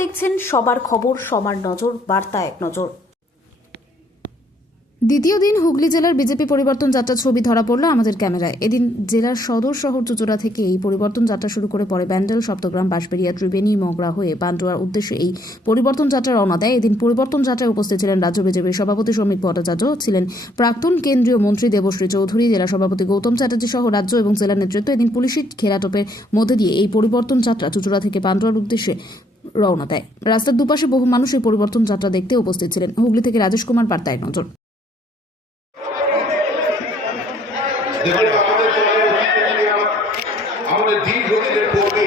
দেখছেন সবার খবর, সবার নজর, বার্তা এক নজর। দ্বিতীয় দিন হুগলি জেলার বিজেপি পরিবর্তন যাত্রা ছবি ধরা পড়ল আমাদের ক্যামেরায়। এদিন জেলার সদর শহর চুচুড়া থেকে এই পরিবর্তন যাত্রা শুরু করে পরে ব্যান্ডেল, সপ্তগ্রাম, বাঁশবেড়িয়া, ত্রিবেণী, মগরা হয়ে পান্ডুয়ার উদ্দেশ্যে এই পরিবর্তন যাত্রা রওনা দেয়। এদিন পরিবর্তন যাত্রায় উপস্থিত ছিলেন রাজ্য বিজেপির সভাপতি শ্রমিক ভট্টাচার্য, ছিলেন প্রাক্তন কেন্দ্রীয় মন্ত্রী দেবশ্রী চৌধুরী, জেলা সভাপতি গৌতম চ্যাটার্জি সহ রাজ্য এবং জেলা নেতৃত্ব। এদিন পুলিশি ঘেরাটোপের মধ্যে দিয়ে এই পরিবর্তন যাত্রা চুচুড়া থেকে পান্ডুয়ার উদ্দেশ্যে রওনা দেয়। রাস্তার দুপাশে বহু মানুষ এই পরিবর্তন যাত্রা দেখতে উপস্থিত ছিলেন। হুগলি থেকে রাজেশ কুমার, বার্তা এক নজর। দেখুন, আমাদের দীর্ঘদিনের কর্মী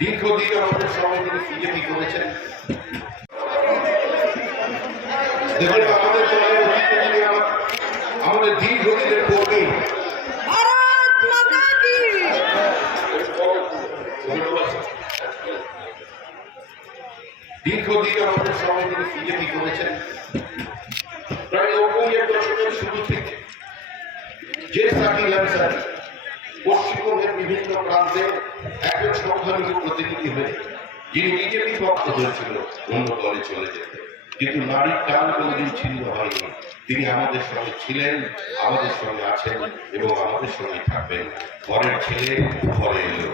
দীর্ঘদিন আমাদের সঙ্গে বিজেপি করেছেন। দেখুন, আমাদের দীর্ঘদিনের কর্মী দীর্ঘদিন আমাদের সঙ্গে বিজেপি করেছেন। প্রায় 90-এর দশকের শুরু থেকে যে পশ্চিমবঙ্গের বিভিন্ন প্রান্তে একজন সংখ্যালঘু প্রতিনিধি হয়ে যিনি বিজেপি পক্ষ হয়েছিল অন্য দলে চলে যেতে, কিন্তু নারীর টান কোনদিন ছিন্ন হয়নি। তিনি আমাদের সঙ্গে ছিলেন, আমাদের সঙ্গে আছেন এবং আমাদের সঙ্গে থাকবেন। ঘরের ছেলে ঘরে এলো।